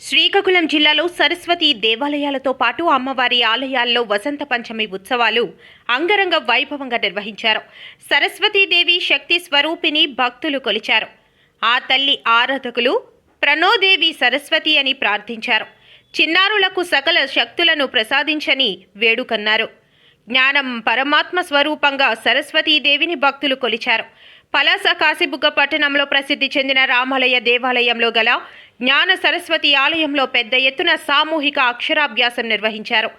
శ్రీకాకుళం జిల్లాలో సరస్వతి దేవాలయాలతో పాటు అమ్మవారి ఆలయాల్లో వసంత పంచమి ఉత్సవాలు అంగరంగ వైభవంగా నిర్వహించారు. సరస్వతీదేవి శక్తి స్వరూపిణి భక్తులు కొలిచారు. ఆ తల్లి ఆరాధకులు ప్రణోదేవి సరస్వతి అని ప్రార్థించారు. చిన్నారులకు సకల శక్తులను ప్రసాదించని వేడుకన్నారు. జ్ఞానం పరమాత్మ స్వరూపంగా సరస్వతీదేవిని భక్తులు కొలిచారు. పలాస కాశీబుగ్గ పట్టణంలో ప్రసిద్ధి చెందిన రామాలయ దేవాలయంలో గల జ్ఞాన సరస్వతి ఆలయంలో పెద్ద ఎత్తున సామూహిక అక్షరాభ్యాసం నిర్వహించారు.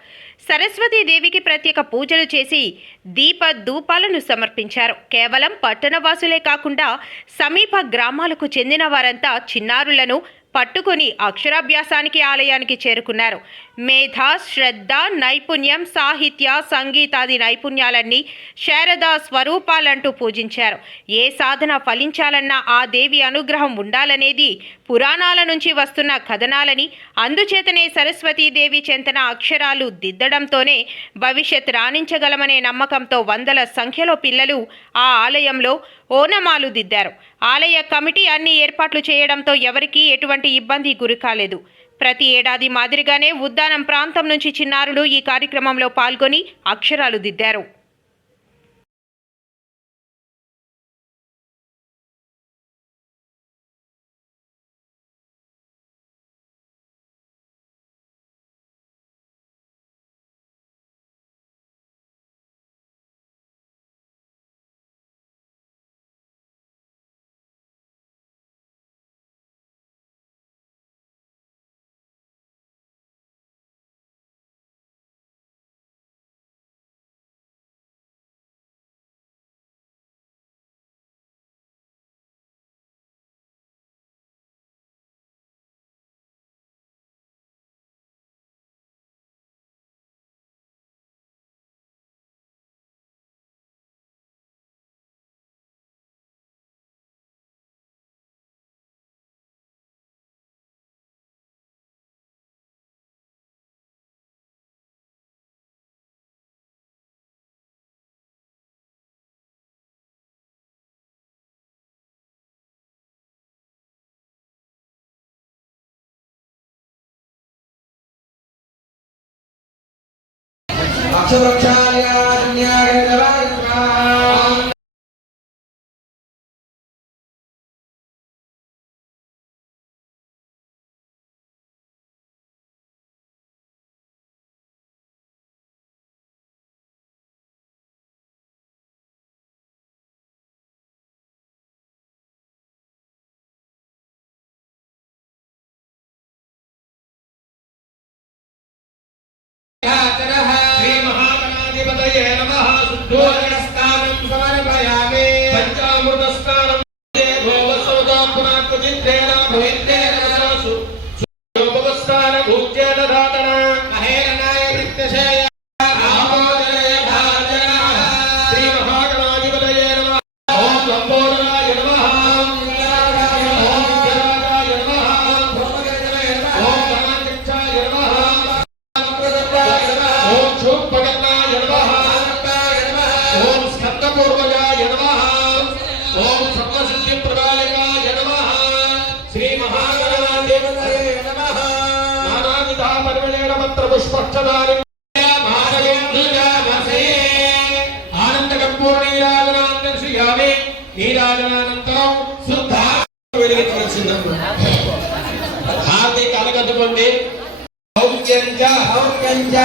సరస్వతీదేవికి ప్రత్యేక పూజలు చేసి దీప ధూపాలను సమర్పించారు. కేవలం పట్టణవాసులే కాకుండా సమీప గ్రామాలకు చెందిన వారంతా చిన్నారులను పట్టుకుని అక్షరాభ్యాసానికి ఆలయానికి చేరుకున్నారు. మేధ శ్రద్ధ నైపుణ్యం సాహిత్య సంగీతాది నైపుణ్యాలన్నీ శారదా స్వరూపాలంటూ పూజించారు. ఏ సాధన ఫలించాలన్నా ఆ దేవి అనుగ్రహం ఉండాలనేది పురాణాల నుంచి వస్తున్న కథనాలని అందుచేతనే సరస్వతీదేవి చెంతన అక్షరాలు దిద్దడంతోనే భవిష్యత్ రాణించగలమనే నమ్మకంతో వందల సంఖ్యలో పిల్లలు ఆ ఆలయంలో ఓనమాలు దిద్దారు. ఆలయ కమిటీ అన్ని ఏర్పాట్లు చేయడంతో ఎవరికీ ఎటువంటి ఇబ్బంది గురికాలేదు ప్రతి ఏడాది మాదిరిగానే ఉద్దానం ప్రాంతం నుంచి చిన్నారులు ఈ కార్యక్రమంలో పాల్గొని అక్షరాలు దిద్దారు. 저렇게 श्री महागणाधिपतये नमः। शुद्धोदरस्तानं समर శ్రీయామి నీరాజనానంతరం శుద్ధ వెలిగించవలసిందప్పుడు హార్దిక అనగదుకోండి ఔక్యంచ ఔక్యంచ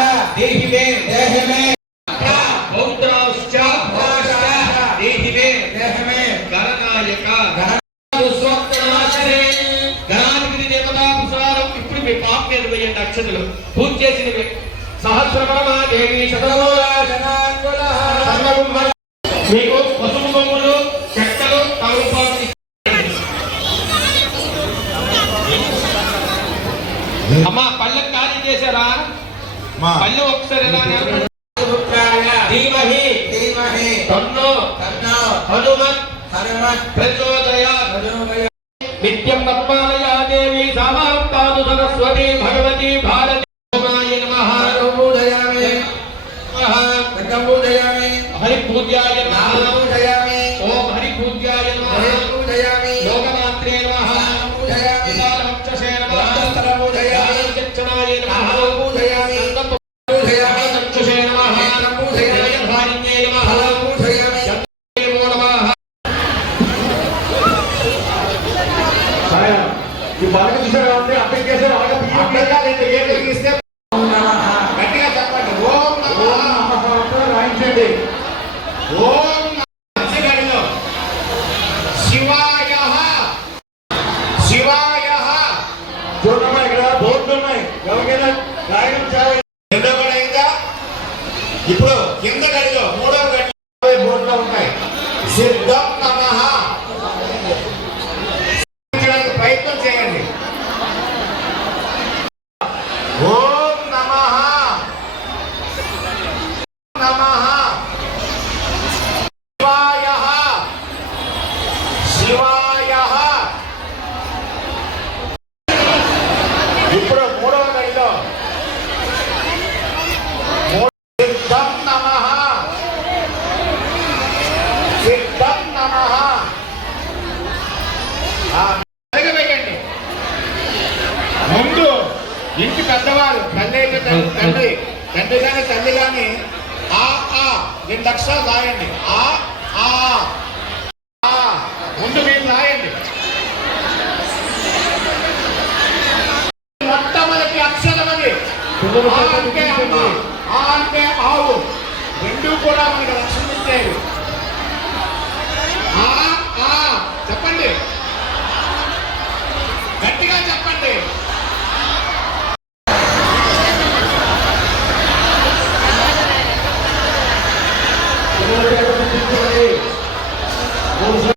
పాప మీద వేయండి అక్షతలు పూజ చేసినవి సహస్రమణమా దేవి మీకు పసుపు బొమ్మలు చెక్కలు తమలపాకు అమ్మా పళ్ళకు ఖాళీ చేశారా? మా. పళ్ళు ఒకసారి ఎలా ధీమహి. ధీమహి. తన్నో తన్నో హనుమత్. హనుమత్. ప్రచోదయాత్ ప్రచోదయాత్. గట్టిగా చెప్పండి. ఓం నమః. రాయించండి. ఓం ఇప్పుడు కింద గడిలో మూడవ ఇంటి పెద్దవారు తల్లి అయితే తండ్రి తండ్రి కానీ తల్లి కానీ ఆ ఆ రెండు అక్షరాలు రాయండి. ఆ ఆ ఆ ముందు మీరు రాయండి. మొట్టమొదటి అక్షరం అది. ఆ అంటే అమ్మ ఆ అంటే ఆవు. రెండు కూడా మనకి రక్షణ ఆ ఆ చెప్పండి.